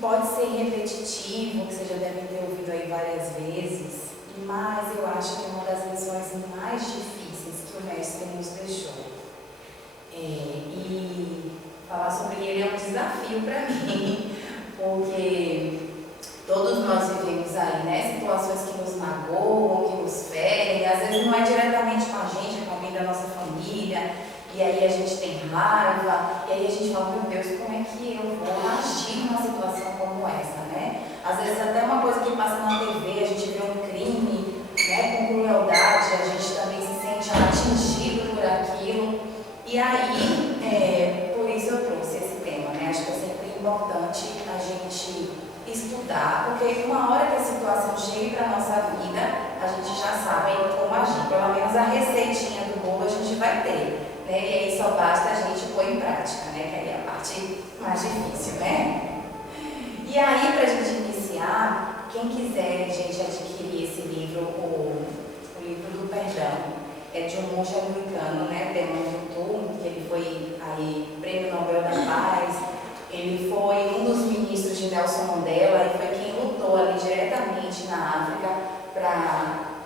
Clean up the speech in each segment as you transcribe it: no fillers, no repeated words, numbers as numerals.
pode ser repetitivo, que você já deve ter ouvido aí várias vezes, mas eu acho que é uma das lições mais difíceis que o Mestre nos deixou. E falar sobre ele é um desafio para mim, porque todos nós vivemos aí, né, situações que nos magoam, que nos ferem, às vezes não é diretamente com a gente, é com alguém da nossa família, e aí a gente tem raiva, e aí a gente fala, meu Deus, como é que eu vou agir numa situação como essa, né? Às vezes até uma coisa que passa na TV, a gente vê um crime, né, com crueldade, a gente também se sente atingido por aquilo, e aí, por isso eu trouxe esse tema, né? Acho que é sempre importante a gente estudar, porque uma hora que a situação chegue para a nossa vida, a gente já sabe como agir, pelo menos a receitinha do bolo a gente vai ter, né? E aí só basta a gente pôr em prática, né? Que aí é a parte mais difícil, né? E aí, para a gente iniciar, quem quiser, gente, adquirir esse livro, o livro do perdão, é de um monge anglicano, né? Desmond Tutu, que ele foi aí Prêmio Nobel da Paz. Ele foi um dos ministros de Nelson Mandela e foi quem lutou ali diretamente na África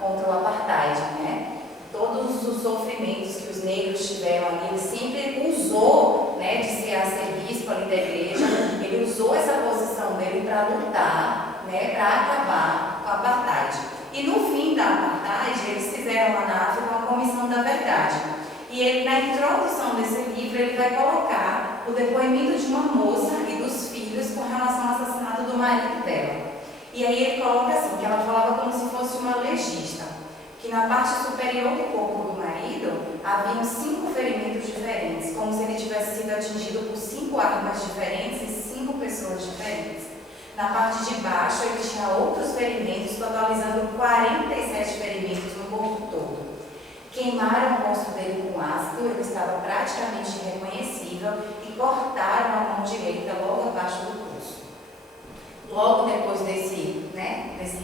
contra o apartheid, né? Todos os sofrimentos que os negros tiveram ali, ele sempre usou, né, de ser arcebispo ali da igreja, ele usou essa posição dele para lutar, né, para acabar com o apartheid. E no fim da apartheid, eles fizeram lá na África uma comissão da verdade. E ele, na introdução desse livro, ele vai colocar o depoimento de uma moça e dos filhos com relação ao assassinato do marido dela. E aí ele coloca assim, que ela falava como se fosse uma legista, que na parte superior do corpo do marido haviam 5 ferimentos diferentes, como se ele tivesse sido atingido por 5 armas diferentes e 5 pessoas diferentes. Na parte de baixo ele tinha outros ferimentos, totalizando 47 ferimentos no corpo todo. Queimaram o rosto dele com ácido, ele estava praticamente irreconhecível, e cortaram a mão direita logo abaixo do pulso. Logo depois desse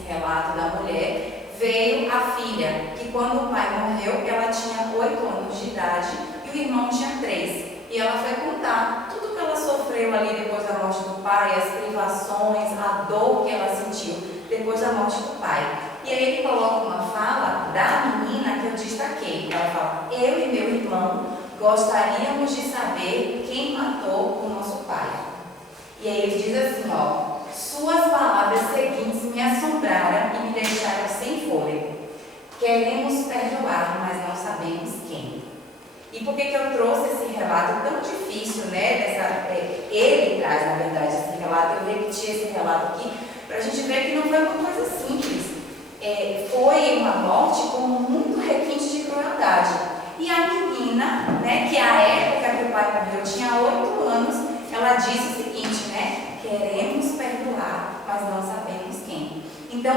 relato da mulher, veio a filha, que quando o pai morreu, ela tinha 8 anos de idade e o irmão tinha 3. E ela foi contar tudo que ela sofreu ali depois da morte do pai, as privações, a dor que ela sentiu depois da morte do pai. E aí ele coloca uma fala da menina que eu destaquei. Ela fala, eu e meu irmão gostaríamos de saber quem matou o nosso pai. E aí ele diz assim, ó, suas palavras seguintes me assombraram e me deixaram sem fôlego. Queremos perdoar, mas não sabemos quem. E por que eu trouxe esse relato tão difícil, né? Ele traz, na verdade, esse relato, eu repeti esse relato aqui, para a gente ver que não foi uma coisa simples. Foi uma morte com muito requinte de crueldade. E a menina, né, que a época que o pai morreu tinha 8 anos, ela disse o seguinte, né? Queremos perdoar, mas não sabemos quem. Então,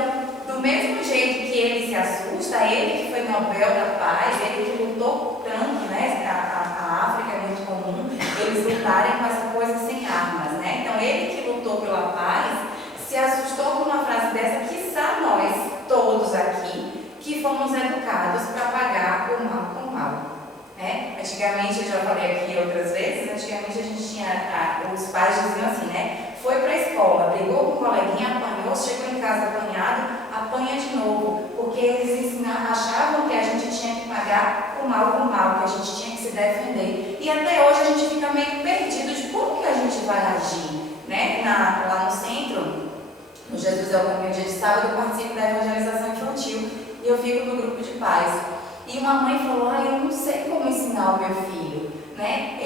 do mesmo jeito que ele se assusta, ele que foi Nobel da Paz, ele que lutou tanto, né? A África é muito comum eles lutarem com essa coisa sem armas, né? Então, ele que lutou pela paz se assustou com uma frase dessa, quiçá nós, todos aqui, que fomos educados para pagar o mal com o mal. Né? Antigamente, eu já falei aqui outras vezes, antigamente a gente tinha, os pais diziam assim, né? Foi para a escola, brigou com o coleguinha, apanhou, chegou em casa apanhado, apanha de novo, porque eles achavam que a gente tinha que pagar o mal com o mal, que a gente tinha que se defender. E até hoje a gente fica meio perdido de como que a gente vai agir. Né? Lá no centro, no Jesus é o Caminho, dia de sábado, eu participo da evangelização infantil e eu fico no grupo de pais. E uma mãe falou, eu não sei como ensinar o meu filho, né?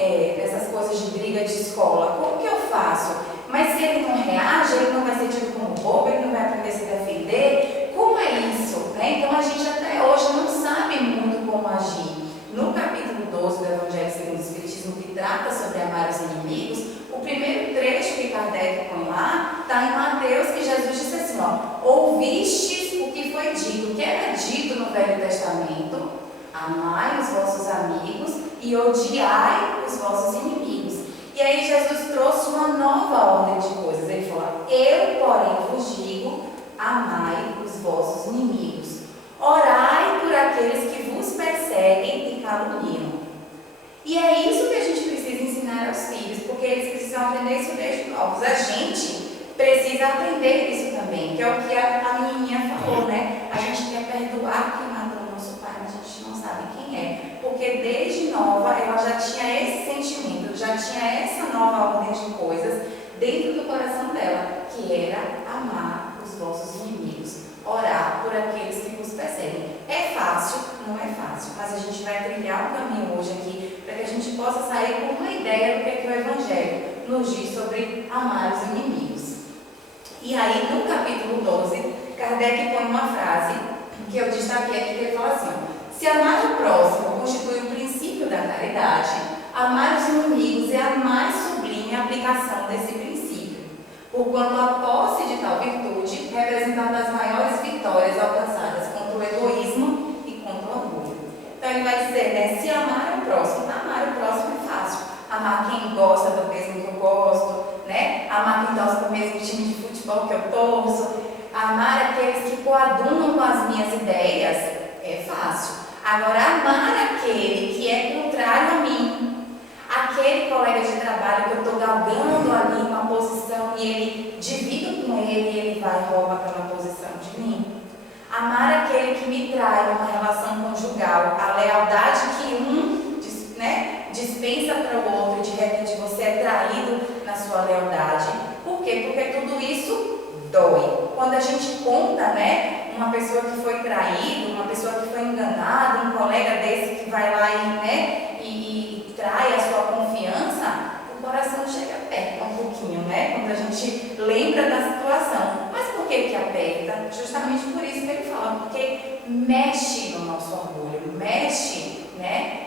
Essas coisas de briga de escola, como que eu faço? Mas se ele não reage, ele não vai ser tido como bobo, ele não vai aprender a se defender. Como é isso? Né? Então a gente até hoje não sabe muito como agir. No capítulo 12 do Evangelho segundo o Espiritismo, que trata sobre amar os inimigos, o primeiro trecho que Kardec põe lá, está em Mateus, que Jesus disse assim, ó, ouvistes o que foi dito, o que era dito no Velho Testamento, amai os vossos amigos e odiai os vossos inimigos. E aí Jesus trouxe uma nova ordem de coisas. Ele falou, eu, porém, vos digo, amai os vossos inimigos. Orai por aqueles que vos perseguem e caluniam. E é isso que a gente precisa ensinar aos filhos, porque eles precisam aprender isso desde novos. A gente precisa aprender isso também, que é o que a menininha falou, né? A gente quer perdoar quem matou o nosso pai, mas a gente não sabe quem é. Porque desde nova ela já tinha esse sentimento, já tinha essa nova ordem de coisas dentro do coração dela, que era amar os vossos inimigos, orar por aqueles que vos perseguem. É fácil? Não é fácil, mas a gente vai trilhar um caminho hoje aqui para que a gente possa sair com uma ideia do que é o Evangelho nos diz sobre amar os inimigos. E aí, no capítulo 12, Kardec põe uma frase que eu destaquei aqui, que ele fala assim: se amar o próximo constitui o princípio da caridade, amar os inimigos é a mais sublime aplicação desse princípio, porquanto a posse de tal virtude representa uma das maiores vitórias alcançadas contra o egoísmo e contra o orgulho. Então ele vai dizer, né, se amar o próximo é fácil. Amar quem gosta do mesmo que eu gosto, né? Amar quem torce para o mesmo time de futebol que eu torço, amar aqueles que coadunam com as minhas ideias é fácil. Agora, amar aquele que é contrário a mim, aquele colega de trabalho que eu estou galgando ali uma posição e ele divido com ele e ele vai e rouba aquela posição de mim. Amar aquele que me trai numa relação conjugal, a lealdade que dispensa para o outro, de repente você é traído na sua lealdade. Por quê? Porque tudo isso dói. Quando a gente conta, né, uma pessoa que foi traída, uma pessoa que foi enganada, um colega desse que vai lá e trai a sua confiança, o coração chega aperta um pouquinho, né? Quando a gente lembra da situação. Mas por que aperta? Justamente por isso que ele fala, porque mexe no nosso orgulho, mexe, né?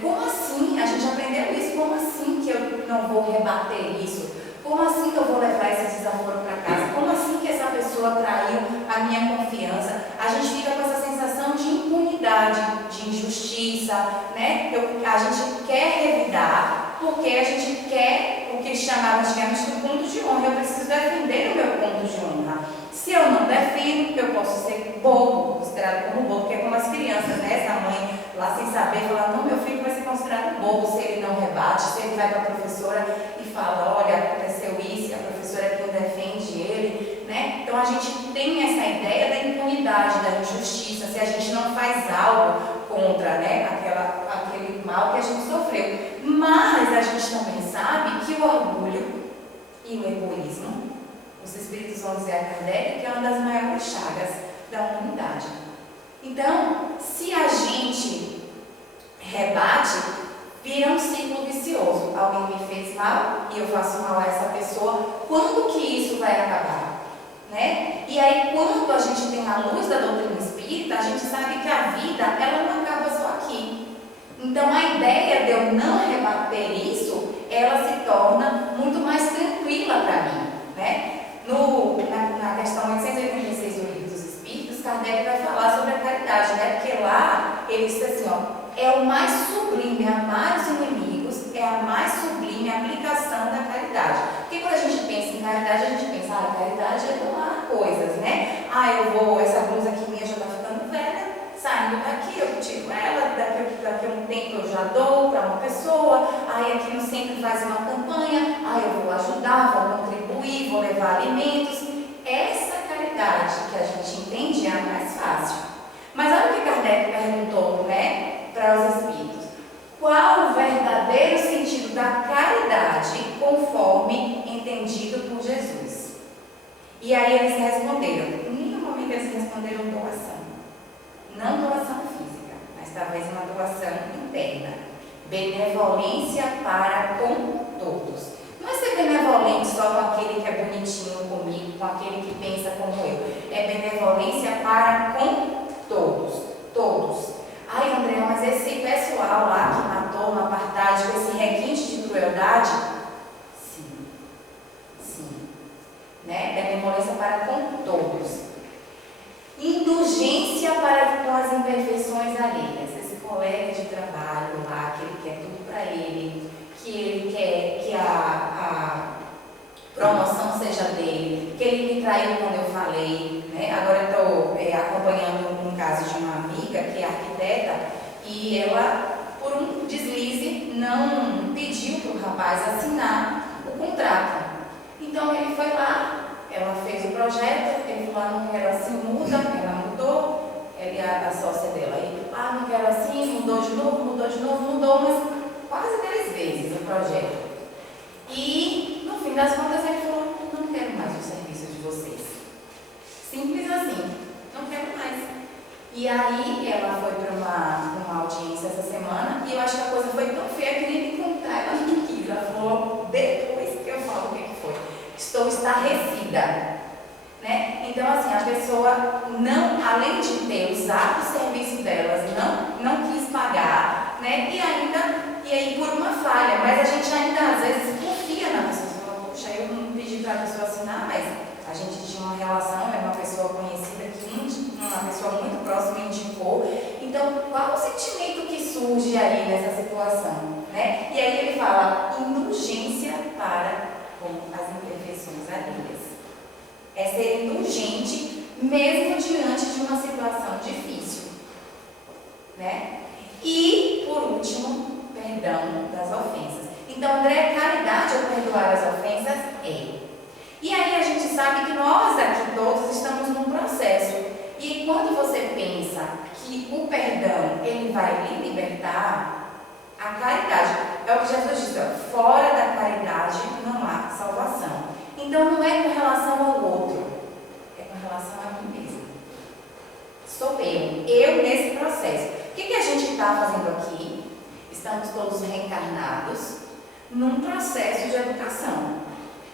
Como assim? A gente aprendeu isso. Como assim que eu não vou rebater isso? Como assim que eu vou levar esse desaforo para casa? Como assim que essa pessoa traiu a minha confiança? A gente fica com essa sensação de impunidade, de injustiça, né? A gente quer revidar porque a gente quer o que chamava antigamente do ponto de honra. Eu preciso defender o meu ponto de honra. Se eu não defendo, eu posso ser bobo, considerado como bobo, porque é como as crianças, né? Essa mãe lá sem saber, fala, não, meu filho vai ser considerado bobo se ele não rebate, se ele vai para a professora e fala, olha, aconteceu isso, e a professora que não defende ele, né? Então a gente tem essa ideia da impunidade, da injustiça, se a gente não faz algo contra, né, aquele mal que a gente sofreu. Mas a gente também sabe que o orgulho e o egoísmo, os espíritos vão dizer a Kardec que é uma das maiores chagas da humanidade. Então, se a gente rebate, vira um ciclo vicioso. Alguém me fez mal e eu faço mal a essa pessoa. Quando que isso vai acabar? Né? E aí, quando a gente tem a luz da doutrina espírita, a gente sabe que a vida ela não acaba só aqui. Então, a ideia de eu não rebater isso, ela se torna muito mais tranquila para mim. Né? Na questão 886 do Livro dos Espíritos, Kardec vai falar sobre a caridade, né? Porque lá ele diz assim, ó, é o mais sublime, amar os inimigos, é a mais sublime aplicação da caridade. Porque quando a gente pensa em caridade, a gente pensa, a caridade é doar coisas, né? Essa blusa aqui minha já está ficando velha, saindo daqui, eu tiro ela, daqui a um tempo eu já dou para uma pessoa, aqui no centro faz uma campanha, eu vou ajudar, vou contribuir, vou levar alimentos. Essa caridade que a gente entende é a mais fácil. Mas olha o que Kardec perguntou, né, para os espíritos. Qual o verdadeiro sentido da caridade conforme entendido por Jesus? E aí eles responderam, em nenhum momento eles responderam doação. Não doação física, mas talvez uma doação interna. Benevolência para com todos. Não é ser benevolente só com aquele que é bonitinho comigo, com aquele que pensa como eu. É benevolência para com todos. Todos. André, mas esse pessoal lá que matou no apartheid com esse requinte de crueldade? Sim. Né? Benevolência para com todos. Indulgência para com as imperfeições alheias. Esse colega de trabalho lá, que ele quer tudo para ele, que ele quer que a promoção seja dele, que ele me traiu quando eu falei, né? Agora eu estou acompanhando um caso de uma amiga que é arquiteta e ela, por um deslize, não pediu para o rapaz assinar o contrato. Então ele foi lá, ela projeto, ele falou, não quero assim, muda, ela mudou, ele a sócia dela, aí, não quero assim, mudou de novo, mudou umas quase 10 vezes o projeto. E, no fim das contas, ele falou, não quero mais o serviço de vocês. Simples assim, não quero mais. E aí, ela foi para uma audiência essa semana, e eu acho que a coisa foi tão feia que nem me contar, ela não quis. Ela falou, depois que eu falo o que foi. Estou estarrecida. Né? Então, assim, a pessoa, não, além de ter usado o serviço delas, não quis pagar, né? E aí por uma falha, mas a gente ainda às vezes confia na pessoa. Você fala, puxa, eu não pedi para a pessoa assinar, mas a gente tinha uma relação, era uma pessoa conhecida que uma pessoa muito próxima indicou. Então, qual o sentimento que surge aí nessa situação? Né? E aí ele fala, indulgência para com as imperfeições alheias. É ser indulgente mesmo diante de uma situação difícil. Né? E, por último, perdão das ofensas. Então, André, caridade ou perdoar as ofensas? É. E aí a gente sabe que nós aqui todos estamos num processo. E quando você pensa que o perdão, ele vai lhe libertar, a caridade, é o que Jesus disse, ó, fora da caridade não há salvação. Então não é com relação ao outro, é com relação a mim mesmo. Sou eu nesse processo. O que a gente está fazendo aqui? Estamos todos reencarnados num processo de educação.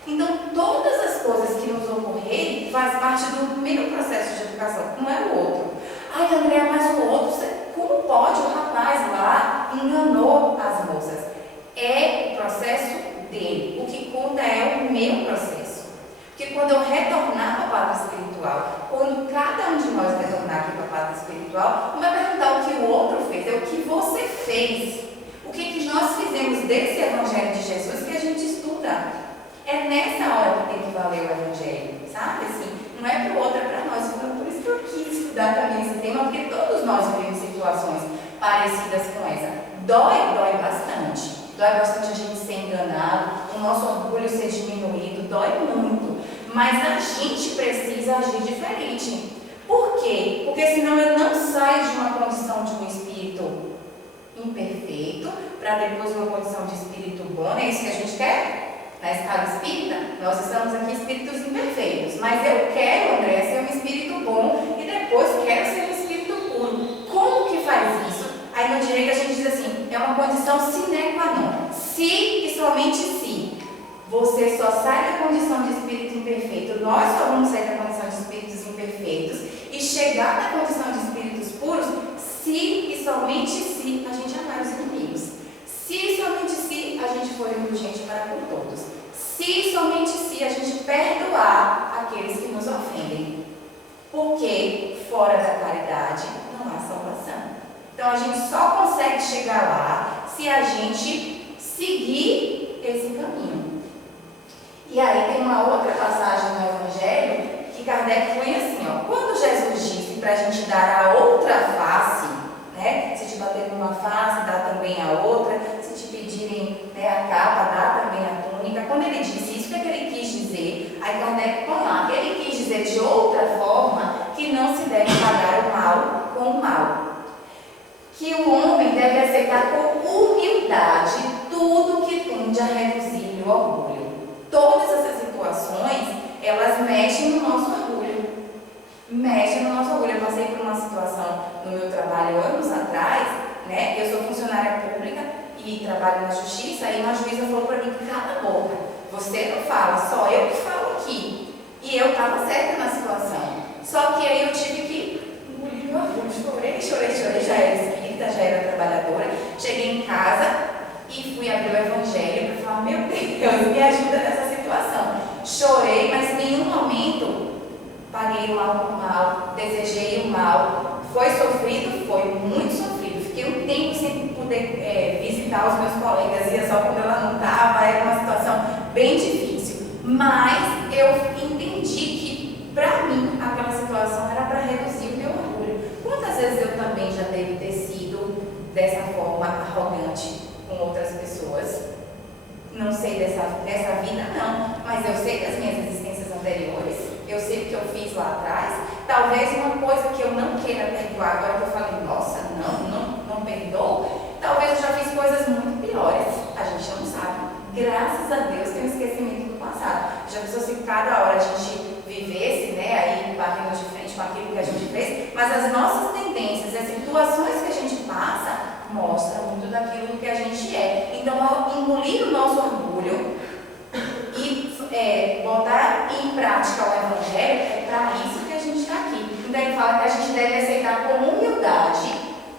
Então, todas as coisas que nos ocorrerem faz parte do meu processo de educação, não é o outro. Ai, André, mas o outro, como pode? O rapaz lá enganou as moças. É o processo dele. O que conta é o meu processo. Porque quando eu retornar para a pátria espiritual, quando cada um de nós retornar aqui para a pátria espiritual, não vai perguntar o que o outro fez, é o que você fez. O que nós fizemos desse Evangelho de Jesus que a gente estuda. É nessa hora que tem que valer o Evangelho, sabe? Assim, não é para o outro, é para nós. Então, por isso que eu quis estudar também esse tema, porque todos nós vivemos situações parecidas com essa. Dói bastante. Dói bastante a gente ser enganado, o nosso orgulho ser diminuído, dói muito. Mas a gente precisa agir diferente. Por quê? Porque senão eu não saio de uma condição de um espírito imperfeito para depois uma condição de espírito bom. É isso que a gente quer? Na escala espírita, nós estamos aqui espíritos imperfeitos, mas eu quero, André, ser um espírito bom e depois quero ser um espírito puro. Como que faz isso? Aí no direito a gente diz assim, é uma condição sine qua non. Se e somente se você só sai da condição de espírito imperfeito, nós só vamos sair da condição de espíritos imperfeitos e chegar na condição de espíritos puros, se e somente se a gente amar os inimigos. Se e somente se a gente for indulgente para com todos. Se e somente se a gente perdoar aqueles que nos ofendem. Porque fora da caridade não há salvação. Então a gente só consegue chegar lá se a gente seguir esse caminho. E aí tem uma outra passagem no Evangelho que Kardec põe assim, ó, quando Jesus disse para a gente dar a outra face, né? Se te bater numa face, dá também a outra. Se te pedirem, né, a capa, dá também a túnica. Quando ele disse isso, o que ele quis dizer? Aí Kardec põe lá, ele quis dizer de outra forma que não se deve pagar o mal com o mal. Que o homem deve aceitar com humildade tudo que tende a reduzir o orgulho. Todas essas situações, elas mexem no nosso orgulho. Mexem no nosso orgulho. Eu passei por uma situação no meu trabalho anos atrás, né? Eu sou funcionária pública e trabalho na justiça, e uma juíza falou para mim, cala a boca, você não fala, só eu que falo aqui. E eu estava certa na situação. Só que aí eu tive que engolir meu orgulho, chorei, já era espírita, já era trabalhadora, cheguei em casa e fui abrir o Evangelho para falar, meu Deus, me ajuda nessa situação. Chorei, mas em nenhum momento paguei o mal com o mal, desejei o mal. Foi sofrido? Foi muito sofrido. Fiquei um tempo sem poder visitar os meus colegas, ia só quando ela não estava, era uma situação bem difícil. Mas eu entendi que, para mim, aquela situação era para reduzir o meu orgulho. Quantas vezes eu também já devo ter sido dessa forma arrogante com outras pessoas? Não sei dessa vida, não, mas eu sei das minhas existências anteriores. Eu sei que eu fiz lá atrás, talvez uma coisa que eu não queira perdoar, agora que eu falei, nossa, não perdoo, talvez eu já fiz coisas muito piores, a gente não sabe. Graças a Deus tem um esquecimento do passado. Já pensou se cada hora a gente vivesse, né, aí batendo de frente com aquilo que a gente fez, mas as nossas tendências, as situações que a gente passa, mostram muito daquilo que a gente é. Então, ao engolir o nosso orgulho e botar em prática o Evangelho, é para isso que a gente está aqui. Então, ele fala que a gente deve aceitar com humildade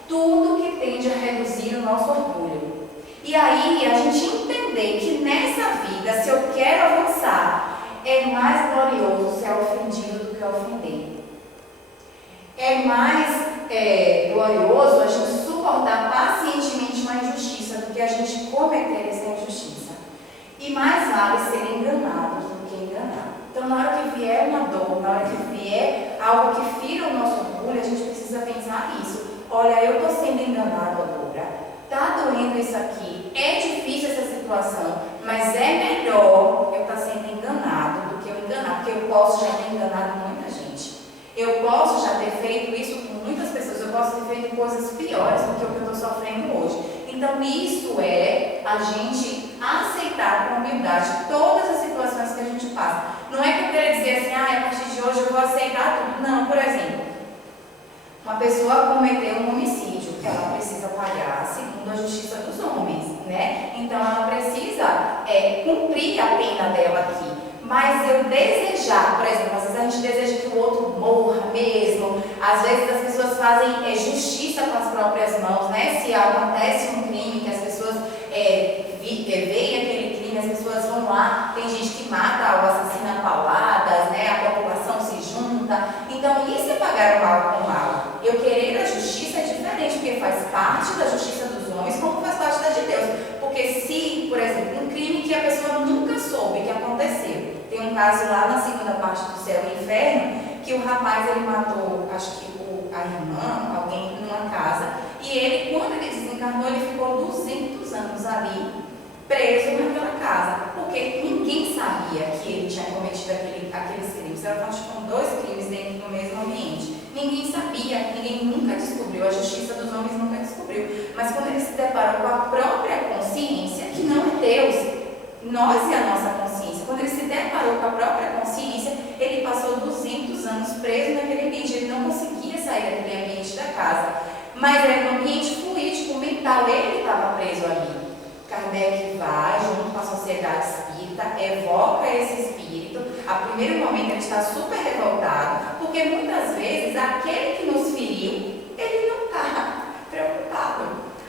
tudo que tende a reduzir o nosso orgulho. E aí, a gente entender que nessa vida, se eu quero avançar, é mais glorioso ser ofendido do que ofender. É mais glorioso a gente suportar pacientemente uma injustiça do que a gente cometer essa injustiça. E mais vale ser enganado do que enganar. Então, na hora que vier uma dor, na hora que vier algo que fira o nosso orgulho, a gente precisa pensar nisso. Olha, eu estou sendo enganado agora. Está doendo isso aqui. É difícil essa situação, mas é melhor eu estar sendo enganado do que eu enganar, porque eu posso já ter enganado muita gente. Eu posso já ter feito isso com muitas pessoas, eu posso ter feito coisas piores do que o que eu estou sofrendo hoje. Então, isso é a gente aceitar com humildade todas as situações que a gente passa. Não é que eu queira dizer assim, a partir de hoje eu vou aceitar tudo. Não, por exemplo, uma pessoa cometeu um homicídio, ela precisa pagar segundo a justiça dos homens, né? Então, ela precisa cumprir a pena dela aqui. Mas eu desejar, por exemplo, às vezes a gente deseja que o outro morra mesmo, às vezes as pessoas fazem justiça com as próprias mãos, né? Se acontece um crime, que as pessoas veem aquele crime, as pessoas vão lá, tem gente que mata ou assassina a pauladas, né? A população se junta. Então, isso é pagar o mal com o mal. Eu querer a justiça é diferente, porque faz parte da justiça dos homens, como faz parte da de Deus. Porque se, por exemplo, um crime que a pessoa nunca soube que aconteceu, tem um caso lá na segunda parte do Céu e Inferno, que o rapaz ele matou, acho que a irmã, alguém numa casa, e ele, quando ele desencarnou, ele ficou 200 anos ali, preso naquela casa, porque ninguém sabia que ele tinha cometido aqueles crimes. Eram com 2 crimes dentro do mesmo ambiente. Ninguém sabia, ninguém nunca descobriu, a justiça dos homens nunca descobriu. Mas quando ele se deparou com a própria consciência, que não é Deus, nós e a nossa consciência, quando ele se deparou com a própria consciência, ele passou 200 anos preso naquele ambiente, ele não conseguia sair daquele ambiente da casa. Mas era no ambiente político, mental, ele estava preso ali. Kardec vai junto com a sociedade espírita, evoca esse espírito. A primeiro momento ele está super revoltado, porque muitas vezes aquele que nos feriu, ele não está preocupado.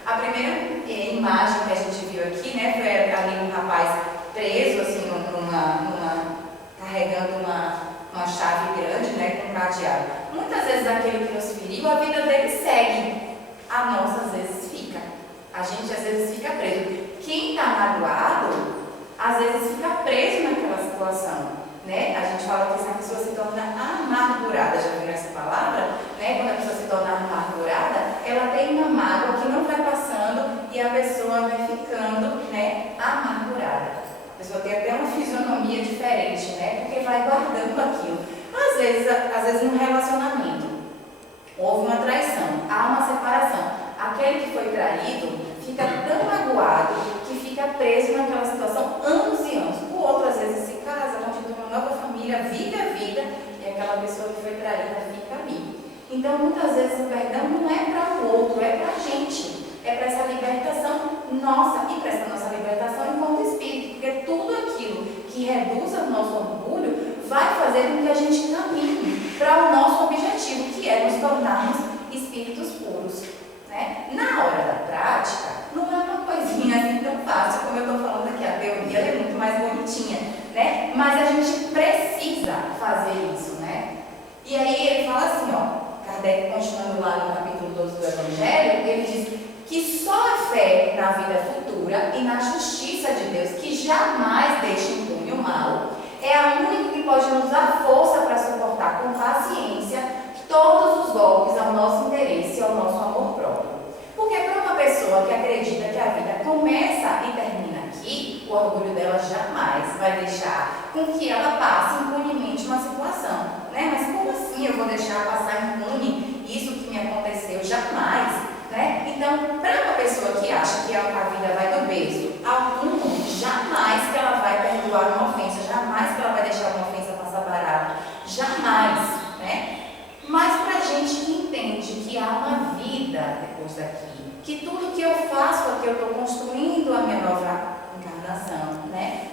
A primeira imagem que a gente viu aqui, né, foi ali um rapaz preso, assim, carregando uma chave grande, né, com um cadeado. Muitas vezes aquele que nos feriu, a vida dele segue. A nossa, às vezes, fica. A gente, às vezes, fica preso. Quem está magoado, às vezes, fica preso naquela situação. Né? A gente fala que essa pessoa se torna amargurada. Já viram essa palavra? Né? Quando a pessoa se torna amargurada, ela tem uma mágoa que não vai passando e a pessoa vai ficando, né, amargurada. A pessoa tem até uma fisionomia diferente, né? Porque vai guardando aquilo. Às vezes num relacionamento, houve uma traição, há uma separação. Aquele que foi traído fica tão magoado que fica preso naquela situação anos e anos. O outro, às vezes, se casa, constitui uma nova família, vive a vida, e aquela pessoa que foi traída fica ali. Então, muitas vezes, o perdão não é para o outro, é para a gente. É para essa libertação nossa e para essa nossa libertação enquanto espírito. Porque tudo aquilo que reduz o nosso orgulho vai fazer com que a gente caminhe para o nosso objetivo, que é nos tornarmos espíritos puros. Né? Na hora da prática, não é uma coisinha assim tão fácil como eu estou falando aqui. A teoria ela é muito mais bonitinha, né? Mas a gente precisa fazer isso, né? E aí ele fala assim, ó, Kardec continuando lá no capítulo 12 do Evangelho, ele diz que só a fé na vida futura e na justiça de Deus, que jamais deixa impune o mal, é a única que pode nos dar força para suportar com paciência todos os golpes ao nosso interesse e ao nosso amor próprio. Porque para uma pessoa que acredita que a vida começa e termina aqui, o orgulho dela jamais vai deixar com que ela passe impunemente uma situação. Né? como assim eu vou deixar passar impune isso que me aconteceu? Jamais, né? Então, para uma pessoa que acha que a vida vai do berço ao túmulo, jamais que ela vai perdoar uma ofensa, jamais que ela vai deixar uma ofensa passar barato, jamais, né? Mas para a gente que entende que há uma vida depois daqui, que tudo que eu faço aqui eu estou construindo a minha nova encarnação, né?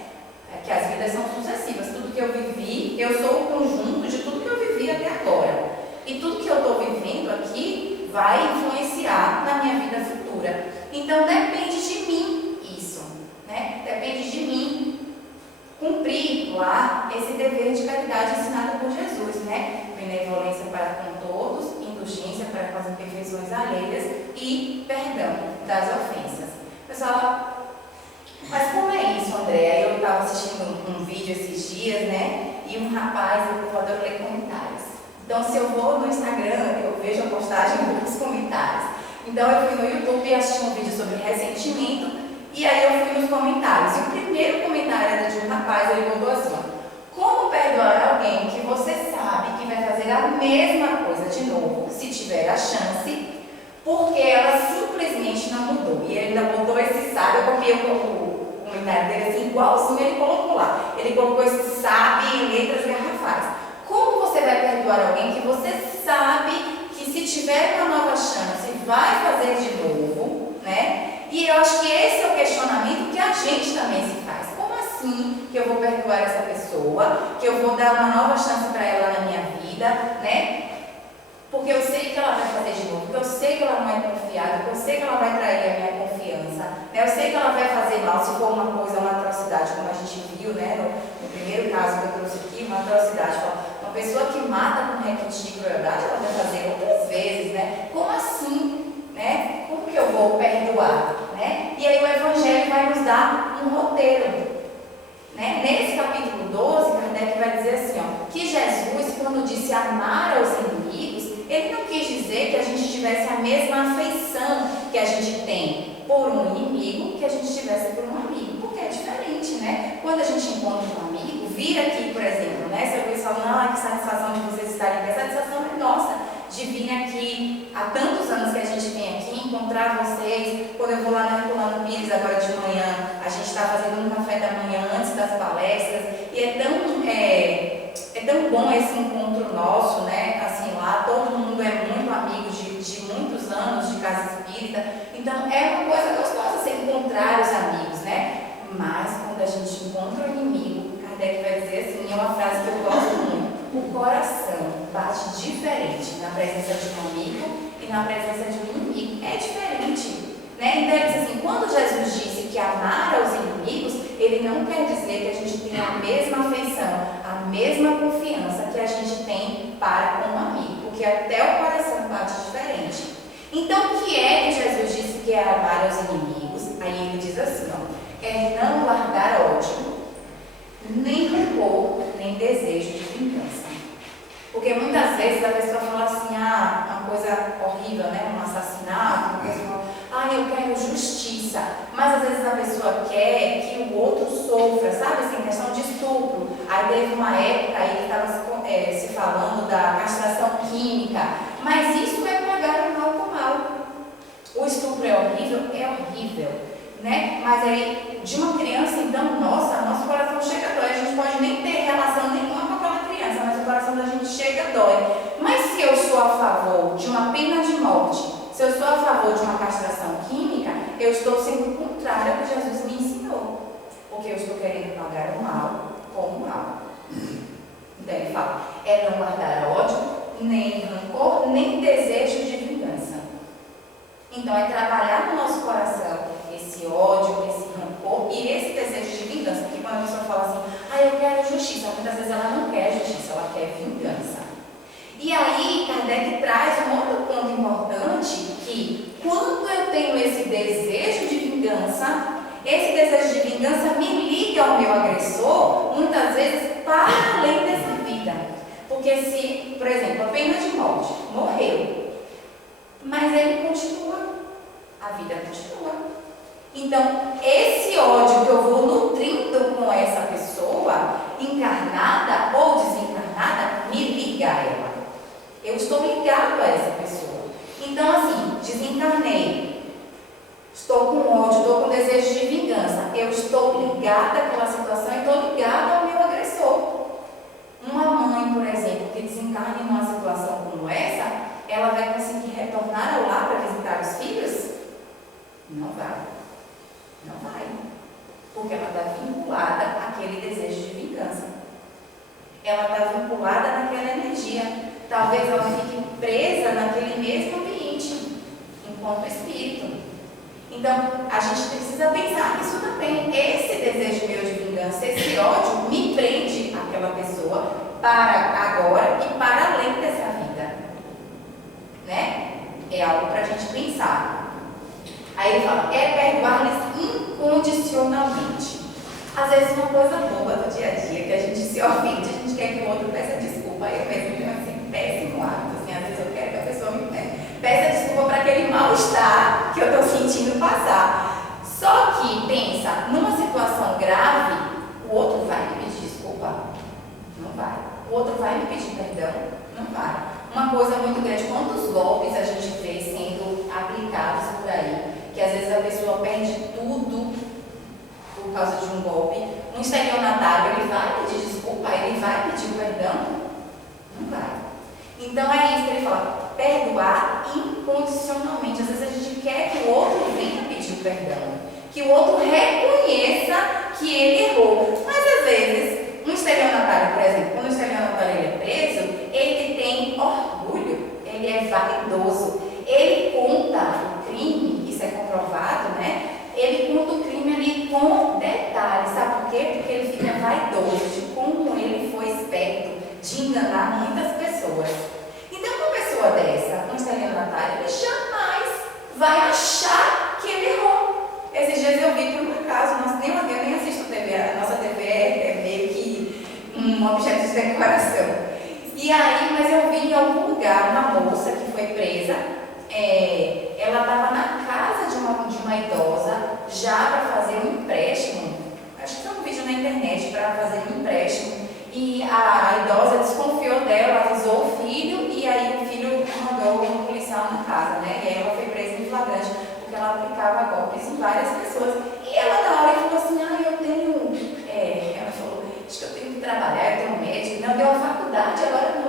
Que as vidas são sucessivas, tudo que eu vivi, eu sou o conjunto de tudo que eu vivi até agora. E tudo que eu estou vivendo aqui vai influenciar na minha vida futura. Então depende de mim isso, né? Depende de mim cumprir lá esse dever de caridade ensinado por Jesus, né? Benevolência para com todos, indulgência para com as imperfeições alheias e perdão das ofensas. Pessoal, mas como é isso, Andréa? Eu estava assistindo um vídeo esses dias, né? E um rapaz, eu adoro ler comentários. Então, se eu vou no Instagram, eu vejo a postagem dos comentários. Então, eu fui no YouTube e assisti um vídeo sobre ressentimento. E aí eu fui nos comentários. E o primeiro comentário era de um rapaz, ele botou assim: como perdoar alguém que você sabe que vai fazer a mesma coisa de novo, se tiver a chance, porque ela simplesmente não mudou? E ele ainda botou esse sabe, eu copiei o comentário dele assim, igualzinho ele colocou lá. Ele colocou esse sabe em letras garrafais. Como você vai perdoar alguém que você sabe que se tiver uma nova chance vai fazer de novo, né? E eu acho que esse é o questionamento que a gente também se faz. Como assim que eu vou perdoar essa pessoa, que eu vou dar uma nova chance para ela na minha vida, né? Porque eu sei que ela vai fazer de novo, porque eu sei que ela não é confiável, porque eu sei que ela vai trair a minha confiança, né? Eu sei que ela vai fazer mal se for uma coisa, uma atrocidade, como a gente viu, né? No primeiro caso que eu trouxe aqui, uma atrocidade. Uma pessoa que mata com requinte de crueldade, ela vai fazer outras vezes, né? Como assim? Né? Como que eu vou perdoar? Né? E aí o Evangelho vai nos dar um roteiro. Né? Nesse capítulo 12, Kardec vai dizer assim, ó, que Jesus, quando disse amar aos inimigos, ele não quis dizer que a gente tivesse a mesma afeição que a gente tem por um inimigo que a gente tivesse por um amigo, porque é diferente, né? Quando a gente encontra um amigo, vir aqui, por exemplo, né? Se eu penso falando, que satisfação de vocês estarem aqui, a satisfação é nossa de vir aqui, há tantos anos que a gente vem aqui, encontrar vocês. Quando eu vou lá na Herculano Pires agora de manhã, a gente está fazendo um café da manhã antes das palestras, e é tão bom esse encontro nosso, né? Assim, lá todo mundo é muito amigo de muitos anos de casa espírita, então é uma coisa gostosa você encontrar os amigos, né? Mas quando a gente encontra o inimigo, Kardec vai dizer assim, é uma frase que eu gosto muito: o coração bate diferente na presença de um amigo e na presença de um inimigo. É diferente, né? Então ele diz assim, quando Jesus disse que amar aos inimigos, ele não quer dizer que a gente tenha a mesma afeição, a mesma confiança que a gente tem para com um amigo, porque até o coração bate diferente. Então o que é que Jesus disse que é amar aos inimigos? Aí ele diz assim, ó, é não guardar ódio, nem rancor, nem desejo de vingança. Porque muitas vezes a pessoa fala assim, uma coisa horrível, né? Um assassinato, uma pessoa fala, eu quero justiça. Mas às vezes a pessoa quer que o outro sofra, sabe? Assim, questão de estupro. Aí teve uma época aí que estava se falando da castração química. Mas isso é pagar o mal com o mal. O estupro é horrível? É horrível, né? Mas aí, de uma criança, então, nosso coração chega a dói. A gente pode nem ter relação nenhuma com aquela criança, mas o coração da gente chega a dói. Mas se eu sou a favor de uma pena de morte, se eu sou a favor de uma castração química, eu estou sendo contrário ao que Jesus me ensinou. Porque eu estou querendo pagar o mal com o mal. Então ele fala, é não guardar ódio, nem rancor, nem desejo de vingança. Então é trabalhar no nosso coração esse ódio, esse rancor e esse desejo de vingança. Porque quando a pessoa fala assim, eu quero justiça, muitas vezes ela não quer justiça, ela quer vingança. E aí Kardec traz um outro ponto importante, que quando eu tenho esse desejo de vingança, esse desejo de vingança me liga ao meu agressor, muitas vezes para além dessa vida. Porque se, por exemplo, a pena de morte, morreu, mas ele continua, a vida continua. Então, esse ódio que eu vou nutrindo com essa pessoa, encarnada ou desencarnada, me liga a ela. Não vai. Não vai. Porque ela está vinculada àquele desejo de vingança. Ela está vinculada naquela energia. Talvez ela fique presa naquele mesmo ambiente, enquanto espírito. Então, a gente precisa pensar nisso também. Esse desejo meu de vingança, esse ódio, me prende àquela pessoa para agora e para além dessa vida. Né? É algo para a gente pensar. Aí ele fala, perdoar-lhes incondicionalmente. Às vezes uma coisa boba do dia a dia, que a gente se ofende, a gente quer que o outro peça desculpa. Eu mesmo tenho assim, péssimo hábito. Assim, às vezes eu quero que a pessoa me peça desculpa para aquele mal-estar que eu estou sentindo passar. Só que, pensa, numa situação grave, o outro vai me pedir desculpa? Não vai. O outro vai me pedir perdão? Não vai. Uma coisa muito grande, quantos golpes a gente vê sendo aplicados por aí, que às vezes a pessoa perde tudo por causa de um golpe. Um estelionatário, ele vai pedir desculpa? Ele vai pedir perdão? Não vai. Então é isso que ele fala, perdoar incondicionalmente. Às vezes a gente quer que o outro venha pedir perdão, que o outro reconheça que ele errou. Mas às vezes, um estelionatário, por exemplo, quando o estelionatário ele é preso, ele tem orgulho, ele é vaidoso, ele conta o crime, isso é comprovado, né? Ele conta o crime ali com detalhes, sabe por quê? Porque ele fica vaidoso de como ele foi esperto de enganar muitas pessoas. Então, uma pessoa dessa, um estelionatário, ele jamais vai achar que ele errou. Esses dias eu vi por um acaso, eu nem assisto TV, a nossa TV é meio que um objeto de decoração. E aí, mas eu vi em algum lugar uma moça que foi presa, ela estava na casa de uma idosa já para fazer um empréstimo. Acho que foi um vídeo na internet para fazer um empréstimo. E a idosa desconfiou dela, avisou o filho, e aí o filho mandou um policial na casa, né? E aí ela foi presa em flagrante, porque ela aplicava golpes em várias pessoas. E ela na hora falou assim, ela falou, acho que eu tenho que trabalhar, eu tenho um médico, não, deu uma faculdade agora à noite.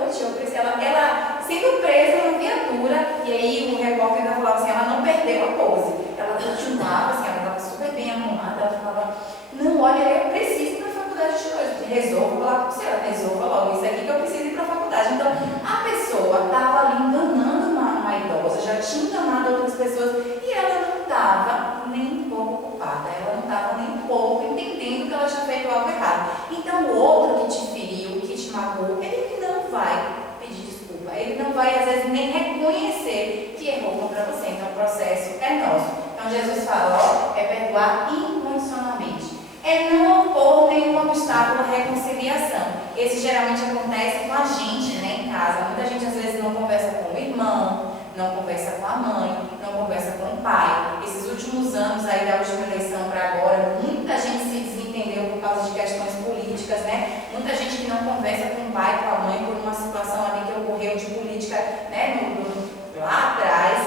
Ela sendo presa na viatura, e aí o repórter ainda falava assim, ela não perdeu a pose. Ela continuava, assim, ela estava super bem arrumada, ela falava, não, olha, eu preciso ir para a faculdade de hoje, resolvo lá com você, ela resolva logo isso aqui que eu preciso ir para a faculdade. Então, a pessoa estava ali enganando uma idosa, já tinha enganado outras pessoas, e ela não estava nem um pouco culpada, ela não estava nem um pouco entendendo que ela tinha feito algo errado. Então, o outro que te feriu, que te magoou, ele não vai pedir desculpa, ele não vai, às vezes, nem reconhecer que errou contra você. Então, o processo é nosso. Então, Jesus fala, é perdoar incondicionalmente. É não opor nenhum obstáculo à reconciliação. Esse geralmente acontece com a gente, né, em casa. Muita gente às vezes não conversa com o irmão, não conversa com a mãe, não conversa com o pai. Esses últimos anos aí da última eleição para agora, muita gente se desentendeu por causa de questões políticas, né? Muita gente que não conversa com o pai, com a mãe, por uma situação ali que ocorreu de política, né, lá atrás.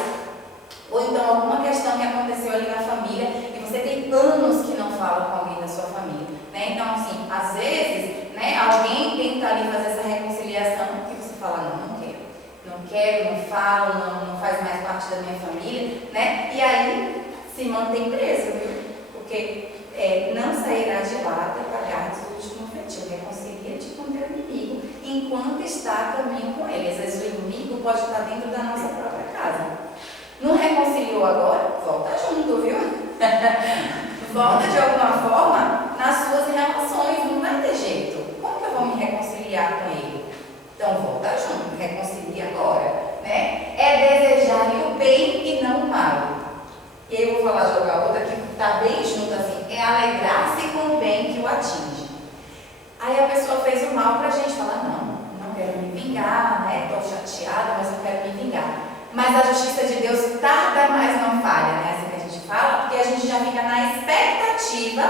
Ou então alguma questão que aconteceu ali na família e você tem anos que não fala com alguém da sua família, né? Então, assim, às vezes, né, alguém tenta ali fazer essa reconciliação que você fala, não quero, não falo, não faz mais parte da minha família, né? E aí se mantém preso, viu? Porque não sairá de lá até pagar o último feitio. Reconcilia-te com teu inimigo enquanto está a caminho com ele. Às vezes o inimigo pode estar dentro da nossa própria casa. Não reconciliou agora? Volta junto, viu? Volta de alguma forma nas suas relações, não vai ter jeito. Como que eu vou me reconciliar com ele? Então volta junto, reconcilia agora, né? É desejar-lhe o bem e não o mal. E aí eu vou falar de outra que está bem junto assim, é alegrar-se com o bem que o atinge. Aí a pessoa fez o mal para a gente falar, não quero me vingar, né? Estou chateada, mas não quero me vingar. Mas a justiça de Deus tarda, mas não falha, né? Assim que a gente fala, porque a gente já fica na expectativa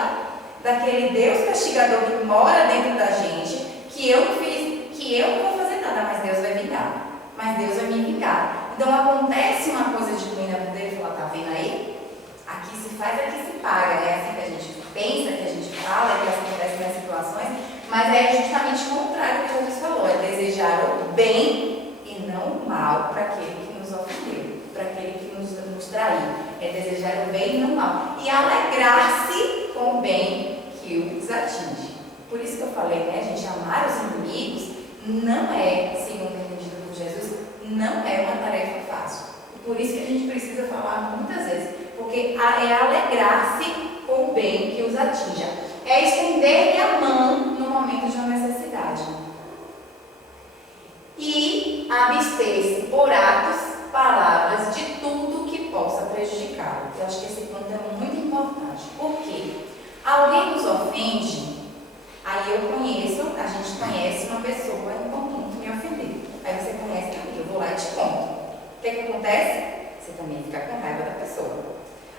daquele Deus castigador que mora dentro da gente, que eu não vou fazer nada, mas Deus vai vingar. Mas Deus vai me vingar. Então acontece uma coisa de ruim na vida dele e fala, tá vendo aí? Aqui se faz, aqui se paga, né? Assim que a gente pensa, que a gente fala, que acontece nas situações, mas é justamente o contrário que Jesus falou, é desejar o bem e não o mal para aquele que nos ofendeu, para aquele que nos traiu. é desejar o bem e não o mal. E alegrar-se com o bem que os atinge. Por isso que eu falei, né, gente, amar os inimigos não é, segundo entendido por Jesus, não é uma tarefa fácil. Por isso que a gente precisa falar muitas vezes, porque é alegrar-se com o bem que os atinja. É estender-lhe a mão no momento de uma necessidade. E abster-se por atos, palavras, de tudo que possa prejudicá-lo. Eu acho que esse ponto é muito importante. Por quê? Alguém nos ofende, aí a gente conhece uma pessoa em comum que me ofendeu. Aí você conhece a mim, eu vou lá e te conto. O que acontece? Você também fica com raiva da pessoa.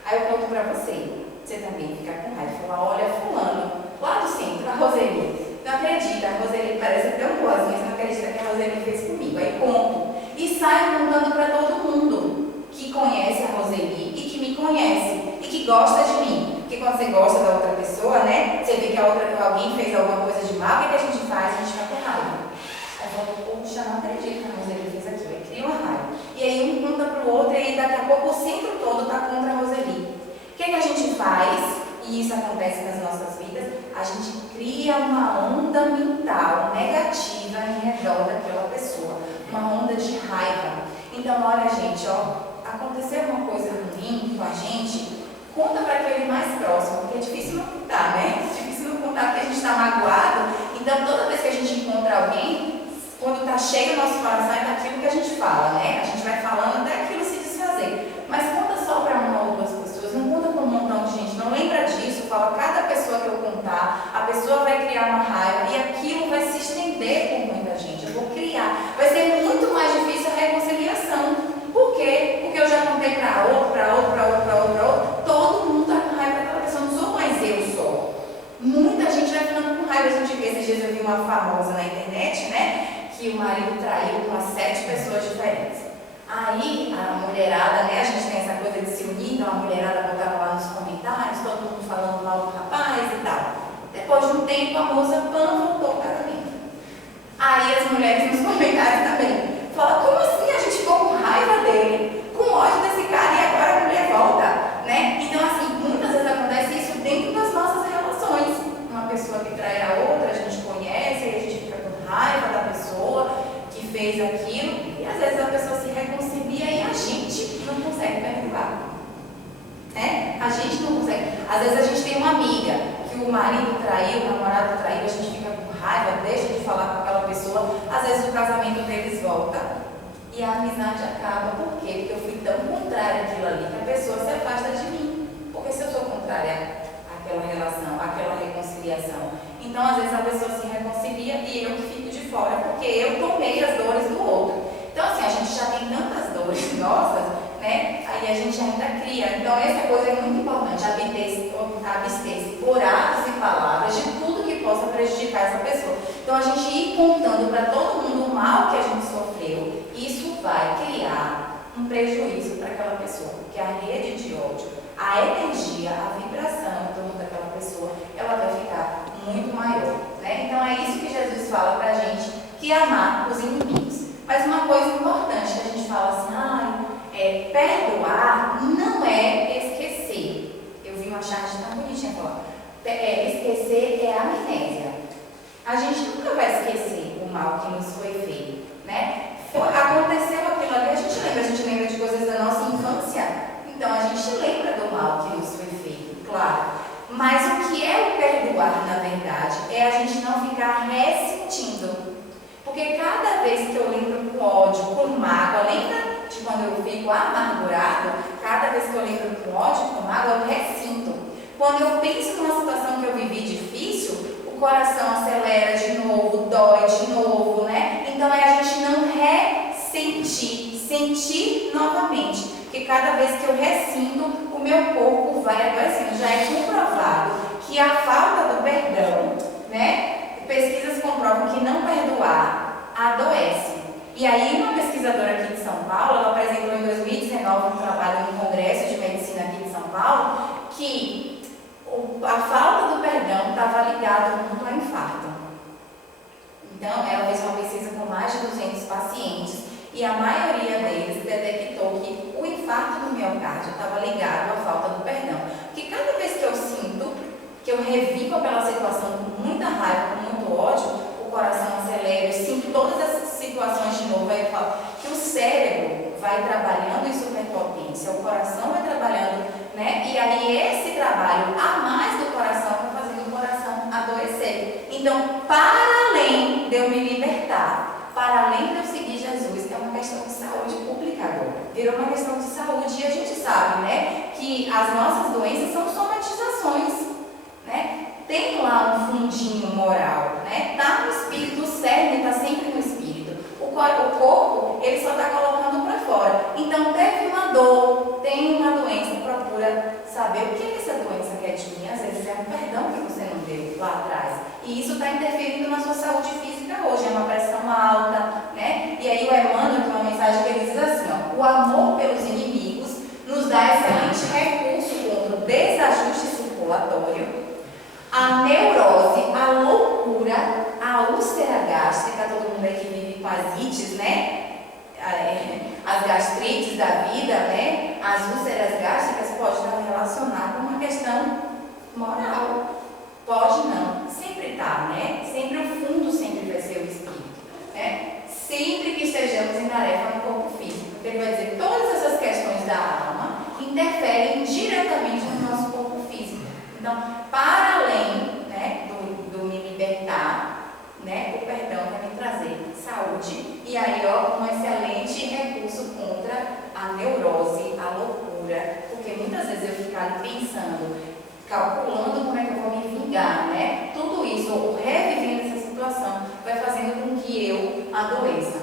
Aí eu conto pra você também fica com raiva. Fala, olha, fulano, lá do centro, a Roseli. Não acredita, a Roseli parece tão boazinha, você não acredita que a Roseli fez comigo. Aí conto. E saio contando pra todo mundo que conhece a Roseli e que me conhece e que gosta de mim. Porque quando você gosta da outra pessoa, né? Você vê que alguém fez alguma coisa de mal, o que a gente faz? A gente fica com raiva. Aí fala, poxa, não acredito que a Roseli fez aquilo. Aí cria uma raiva. E aí um conta pro outro e aí daqui a pouco o centro todo tá contra a Roseli. O que a gente faz? E isso acontece nas nossas vidas, a gente cria uma onda mental negativa em redor daquela pessoa, uma onda de raiva. Então, olha, gente, aconteceu uma coisa ruim com a gente, conta para aquele mais próximo, porque é difícil não contar, né? É difícil não contar porque a gente está magoado. Então, toda vez que a gente encontra alguém, quando está cheio o nosso coração, é daquilo que a gente fala, né? A gente vai falando até aquilo se desfazer. Mas conta só para uma ou duas pessoas, não conta com um montão de gente, não lembra disso, fala cada pessoa que eu contar, a pessoa vai criar uma raiva e aquilo vai se estender por muita gente. Eu vou criar, vai ser muito mais difícil a reconciliação. Por quê? Porque eu já contei para outro, todo mundo está com raiva daquela pessoa, não sou mais eu só. Muita gente vai ficando com raiva. Esses dias eu vi uma famosa na internet, né? Que o marido traiu com umas 7 pessoas diferentes. Aí a mulherada, né, a gente tem essa coisa de se unir, então a mulherada botava lá nos comentários, todo mundo falando mal do rapaz e tal. Depois de um tempo a moça voltou ao casamento. Aí as mulheres nos comentários também falam, como assim a gente ficou com raiva dele, com ódio desse cara e agora a mulher volta, né? Então assim, muitas vezes acontece isso dentro das nossas relações. Uma pessoa que trai a outra, a gente conhece, aí a gente fica com raiva da pessoa que fez aquilo, e às vezes a pessoa se reconcilia e a gente não consegue perdoar. Né? A gente não consegue. Às vezes a gente tem uma amiga que o marido traiu, o namorado traiu, a gente fica com raiva, deixa de falar com aquela pessoa, às vezes o casamento deles volta e a amizade acaba. Por quê? Porque eu fui tão contrária àquilo ali que a pessoa se afasta de mim. Porque se eu sou contrária àquela relação, àquela reconciliação, então às vezes a pessoa se reconcilia e eu que fico de fora, porque eu tomei as dores do outro. Então assim, a gente já tem tantas dores nossas, né? Aí a gente ainda cria. Então essa coisa é muito importante, abster-se por atos e palavras de tudo que possa prejudicar essa pessoa. Então a gente ir contando para todo mundo o mal que a gente sofreu, isso vai criar um prejuízo para aquela pessoa, porque a rede de ódio, a energia, a vibração em torno daquela pessoa, ela vai ficar muito maior, né? Então é isso que Jesus fala para a gente, que é amar os inimigos. Mas uma coisa importante que a gente fala assim, perdoar não é esquecer. Eu vi uma charge tão bonitinha falando, esquecer é amnésia. A gente nunca vai esquecer o mal que nos foi feito, né? Aconteceu aquilo ali, a gente lembra de coisas da nossa infância, então a gente lembra do mal que nos foi feito, claro. Mas o que é o perdoar, na verdade, é a gente não ficar ressentindo. Porque cada vez que eu lembro com ódio, com mágoa, lembra de quando eu fico amargurado? Cada vez que eu lembro com ódio, com mágoa, eu ressinto. Quando eu penso numa situação que eu vivi difícil, o coração acelera de novo, dói de novo, né? Então é a gente não ressentir, sentir novamente. Porque cada vez que eu ressinto, o meu corpo vai adoecendo. Já é comprovado que a falta do perdão, né? Pesquisas comprovam que não perdoar adoece. E aí uma pesquisadora aqui de São Paulo, ela apresentou em 2019 um trabalho no Congresso de Medicina aqui de São Paulo, que a falta do perdão estava ligada muito ao infarto. Então, ela fez uma pesquisa com mais de 200 pacientes e a maioria deles detectou que o infarto infarto do miocárdio estava ligado à falta do perdão. Porque cada vez que eu sinto, que eu revivo aquela situação com muita raiva, com muito ódio, o coração acelera, eu sinto todas essas situações de novo, aí eu falo que o cérebro vai trabalhando em superpotência, o coração vai trabalhando, né? E aí esse trabalho a mais do coração vai fazendo o coração adoecer. Então, para além de eu me libertar, para além de eu seguir Jesus, é uma questão de saúde pública agora. Virou uma questão de saúde e a gente sabe, né, que as nossas doenças são somatizações, né? Tem lá um fundinho moral, né? Tá no espírito, o cerne está sempre no espírito. O corpo, ele só está colocando para fora. Então, teve uma dor, tem uma doença, procura saber o que essa doença quer de mim. Às vezes é um perdão que você não deu lá atrás. E isso está interferindo na sua saúde física hoje. É uma pressão alta, né? E aí o Emmanuel tem uma mensagem que ele diz assim, ó: o amor pelos inimigos nos dá excelente recurso contra o desajuste circulatório, a neurose, a loucura, a úlcera gástrica, todo mundo aí que vive com as ites, né? As gastrites da vida, né? As úlceras gástricas pode estar relacionadas com uma questão moral. Pode não, sempre está, né? Sempre o fundo sempre vai ser o espírito, né? Sempre que estejamos em tarefa no corpo físico, porque ele vai dizer que todas essas questões da alma interferem diretamente no nosso corpo físico. Então, para além, né, do me libertar, né, o perdão vai me trazer saúde. E aí, ó, um excelente recurso contra a neurose, a loucura, porque muitas vezes eu fico ali pensando, calculando como é que eu vou me vingar, né? Tudo isso, ou revivendo essa situação, vai fazendo com que eu adoeça.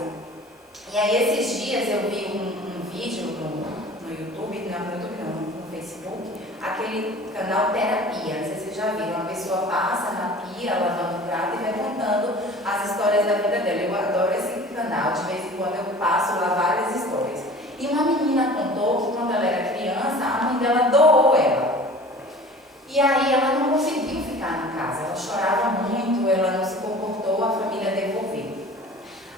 E aí, esses dias eu vi um vídeo no YouTube, no Facebook, aquele canal Terapia, não sei se vocês já viram, uma pessoa passa na pia, lavando o prato e vai contando as histórias da vida dela. Eu adoro esse canal, de vez em quando eu passo lá várias histórias. E uma menina contou que quando ela era criança, a mãe dela doou ela. E aí ela não conseguiu ficar na casa, ela chorava muito, ela não se comportou, a família devolveu.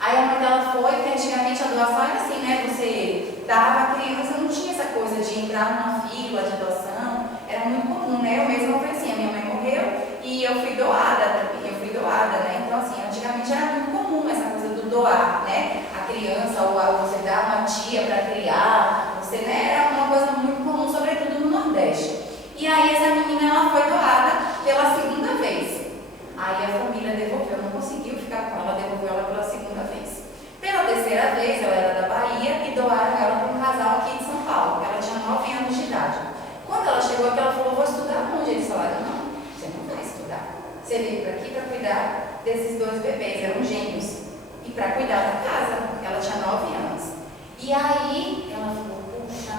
Aí a mãe dela foi, que antigamente a doação era assim, né? Você dava a criança, não tinha essa coisa de entrar numa fila de adoção, era muito comum, né? Eu mesma foi assim, a minha mãe morreu e eu fui doada, né? Então assim, antigamente era muito comum essa coisa do doar, né? A criança, ou você dar uma tia para criar, você, né? Era uma coisa muito comum, sobretudo no Nordeste. E aí essa menina, ela foi doada pela segunda vez. Aí a família devolveu, não conseguiu ficar com ela, devolveu ela pela segunda vez. Pela terceira vez, ela era da Bahia e doaram ela para um casal aqui de São Paulo. Ela tinha 9 anos de idade. Quando ela chegou aqui, ela falou, vou estudar onde? Eles falaram, não, você não vai estudar. Você veio para aqui para cuidar desses 2 bebês, eram gêmeos. E para cuidar da casa, ela tinha 9 anos. E aí, ela falou, puxa,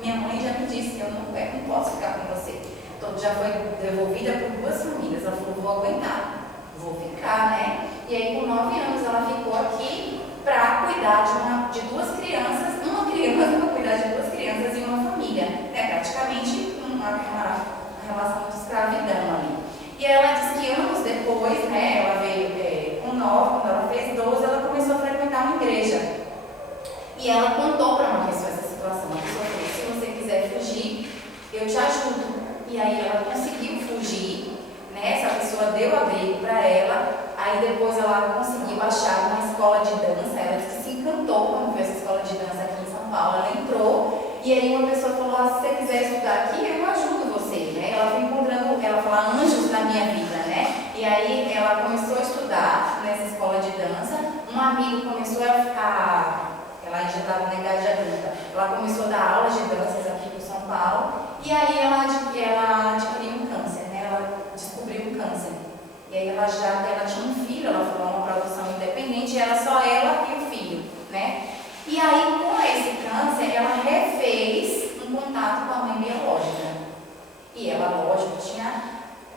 minha mãe já me disse que eu não posso ficar com você. Então, já foi devolvida por 2 famílias. Ela falou, vou aguentar, vou ficar, né? E aí, com 9 anos, ela ficou aqui para cuidar de 2 crianças, uma criança para cuidar de 2 crianças e uma família. É praticamente uma relação de escravidão ali. E ela disse que anos depois, né, ela veio com 9, quando ela fez 12, ela começou a frequentar uma igreja. E ela contou para uma pessoa essa situação. A pessoa falou, se você quiser fugir, eu te ajudo. E aí ela conseguiu fugir, né? Essa pessoa deu abrigo para ela. Aí depois ela conseguiu achar uma escola de dança. Ela disse que se encantou quando viu essa escola de dança aqui em São Paulo. Ela entrou e aí uma pessoa falou, se você quiser estudar aqui, eu ajudo você, né? Ela foi encontrando, ela fala, anjos na minha vida, né? E aí ela começou a estudar nessa escola de dança. Um amigo começou ela já estava na idade adulta. Ela começou a dar aulas de danças aqui em São Paulo. E aí ela adquiriu um câncer, né? Ela descobriu um câncer. E aí ela tinha um filho, ela foi uma produção independente, e era só ela e o filho, né? E aí, com esse câncer, ela refez um contato com a mãe biológica. E ela, lógico, tinha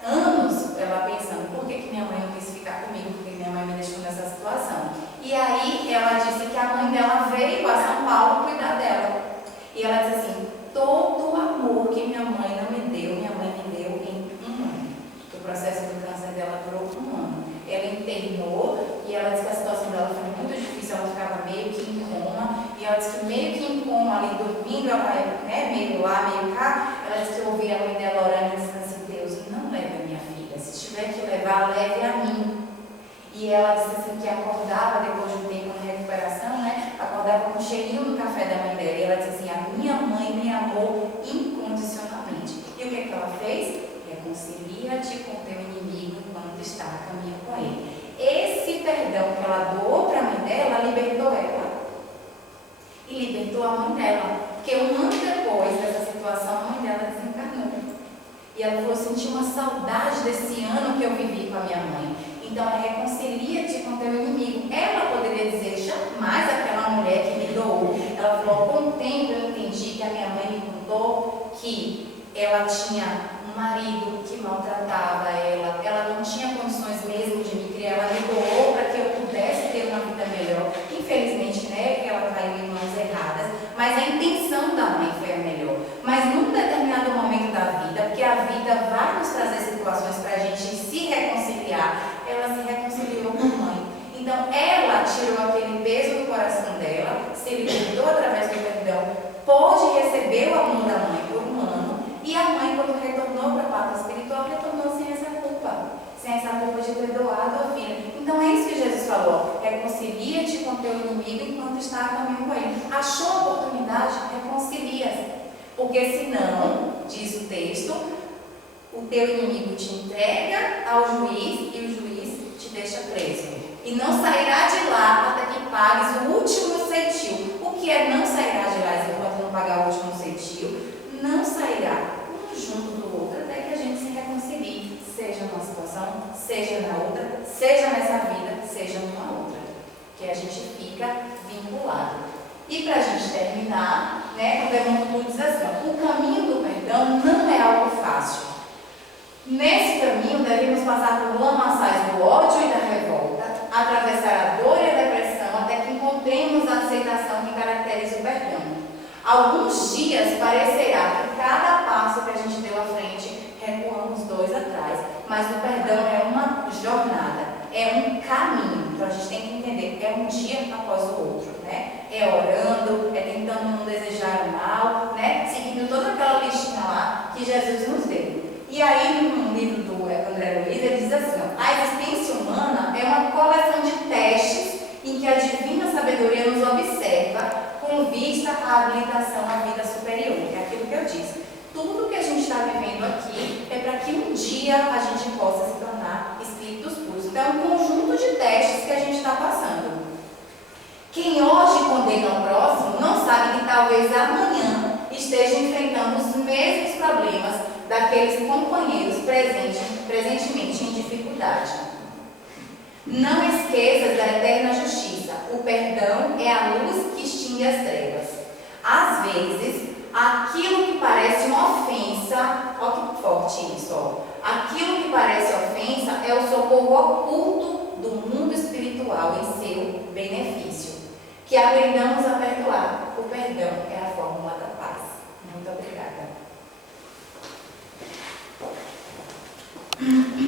anos ela pensando, por que minha mãe não quis ficar comigo? Por que minha mãe me deixou nessa situação? E aí ela disse que a mãe dela veio a São Paulo cuidar dela. E ela disse assim, todo o amor que minha mãe não me deu, minha mãe me deu em 1 ano. O processo do câncer dela durou 1 ano. Ela internou e ela disse que a situação dela foi muito difícil, ela ficava meio que em coma. E ela ela disse que meio que em coma ali dormindo, ela, né, meio lá, meio cá, ela disse que eu ouvi a mãe dela orando e disse assim: Deus, não leve a minha filha, se tiver que levar, leve a mim. E ela disse assim que acordava depois de um tempo de recuperação, né? Acordava com um cheirinho do café da mãe dela. E ela disse assim: a minha mãe me amou incondicionalmente. E o que é que ela fez? Reconcilia-te com teu inimigo enquanto está a caminho com ele. Esse perdão que ela doou para a mãe dela libertou ela. E libertou a mãe dela. Porque um ano depois dessa situação, a mãe dela desencarnou. E ela falou: senti uma saudade desse ano que eu vivi com a minha mãe. Então, reconcilia-te com teu inimigo. Ela poderia dizer: jamais aquela mulher que me doou. Ela falou: com o tempo eu entendi que a minha mãe me contou que ela tinha um marido que maltratava ela não tinha condições mesmo de me criar, ela me doou para que eu pudesse ter uma vida melhor. Infelizmente, né, que ela caiu em mãos erradas, mas a intenção da mãe foi a melhor. Mas num determinado momento da vida, porque a vida vai nos trazer situações para a gente se reconciliar, ela se reconciliou com a mãe. Então, ela tirou aquele peso do coração dela, se libertou através do perdão, pôde receber o amor da mãe por um ano, e a mãe, quando retornou para a pátria espiritual, retornou sem essa culpa de ter doado a filha. Então, é isso que Jesus falou: reconcilia-te com teu inimigo enquanto está a caminho com ele. Achou a oportunidade? Reconcilia-se. Porque senão, diz o texto, o teu inimigo te entrega ao juiz e o juiz te deixa preso. E não sairá de lá até que pagues o último ceitil. O que é não sairá de lá enquanto não pagar o último ceitil? Não sairá um junto do outro até que a gente se reconcilie. Seja numa situação, seja na outra, seja nessa vida, seja numa outra. Que a gente fica vinculado. E para a gente terminar, né, o Vermont diz assim: o caminho do perdão não é algo fácil. Nesse caminho, devemos passar por lamaçais do ódio e da revolta, atravessar a dor e a depressão, até que encontremos a aceitação que caracteriza o perdão. Alguns dias parecerá que cada passo que a gente deu à frente, recuamos dois atrás. Mas o perdão é uma jornada, é um caminho. Então a gente tem que entender, é um dia após o outro, né? É orando, é tentando não desejar o mal, né? Seguindo toda aquela listinha lá que Jesus nos deu. E aí, no livro do André Luiz, ele diz assim: a existência humana é uma coleção de testes em que a divina sabedoria nos observa com vista à habilitação à vida superior, que é aquilo que eu disse. Tudo que a gente está vivendo aqui é para que um dia a gente possa se tornar espíritos puros. Então, é um conjunto de testes que a gente está passando. Quem hoje condena o próximo não sabe que talvez amanhã esteja enfrentando os mesmos problemas daqueles companheiros presentemente em dificuldade. Não esqueças da eterna justiça. O perdão é a luz que extingue as trevas. Às vezes, aquilo que parece uma ofensa, olha que forte isso, ó. Aquilo que parece ofensa é o socorro oculto do mundo espiritual em seu benefício. Que aprendamos a perdoar. O perdão é a fórmula da paz. Muito obrigada.